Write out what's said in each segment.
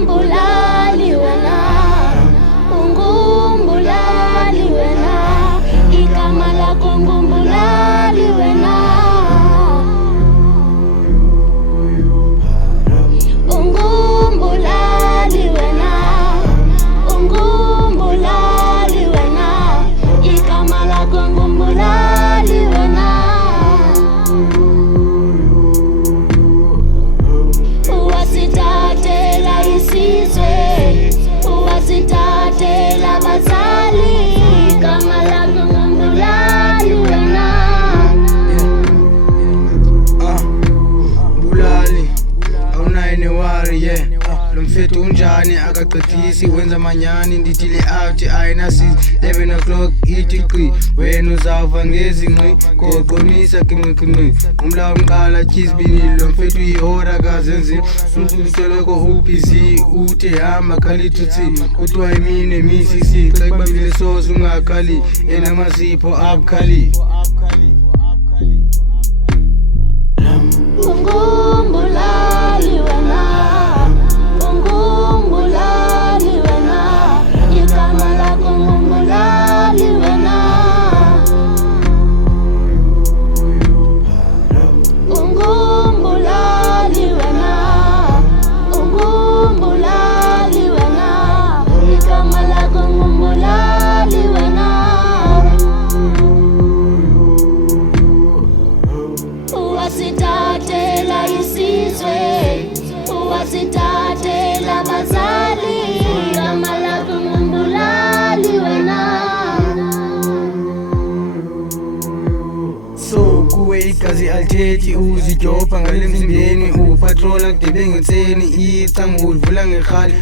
ungumbulali wena, ungumbulali wena, igama lakho ngumbulali wena, ungumbulali wena, ungumbulali wena, igama lakho ngumbulali wena. Uwasitatela isizwe, uwasitatela abazali, igama lakho ngumbulali wena. Mbulali awunayo newari yeah. Lo mfethu unjani akaqedisi wenza manyani ndithile out ayinasizi 11 o'clock ithi qi wena uzawuva ngezinqi koqonisa qinqi umla umqala tshizibinile lo mfethu ihora kazenzi suntusoloko ubhizi uthe hamba khalithuthi kuthiwa imini emisisi xa ibambile soze ungakhali enamasipho abukhali. Ungumbulali wena, ungumbulali wena, igama lakho ngumbulali wena, ungumbulali wena, ungumbulali wena, igama lakho ngumbulali wena. Uwasitatela isizwe, uwasitatela abazali, igama lakho ngumbulali wena. So kuwe igazi alithethi uzijobha ngale mzimbeni upatrola kudebengiseni icango udvula ngerhali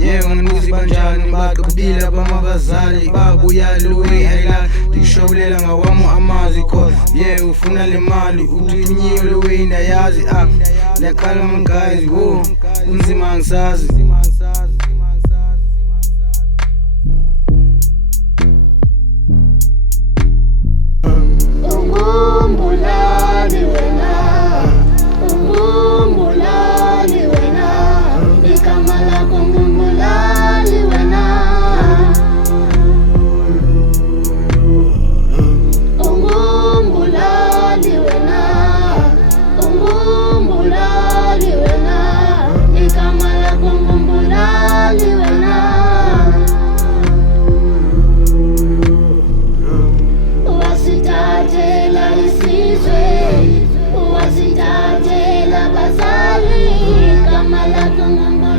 ngenuzi banjani baqubila bamabazali babuya lowe ayila ndikushawulela ngawami amazwi cause ufuna le mali uthinyiwe lowe indayazi ndiyaqala mgazi kunzima angisazi. Ungumbulali wena, ungumbulali wena, igama lakho ngumbulali wena, ungumbulali wena, ungumbulali wena, igama lakho ngumbulali wena. Uwasitatela isizwe, uwasitatela abazali, igama lakho ngumbulali.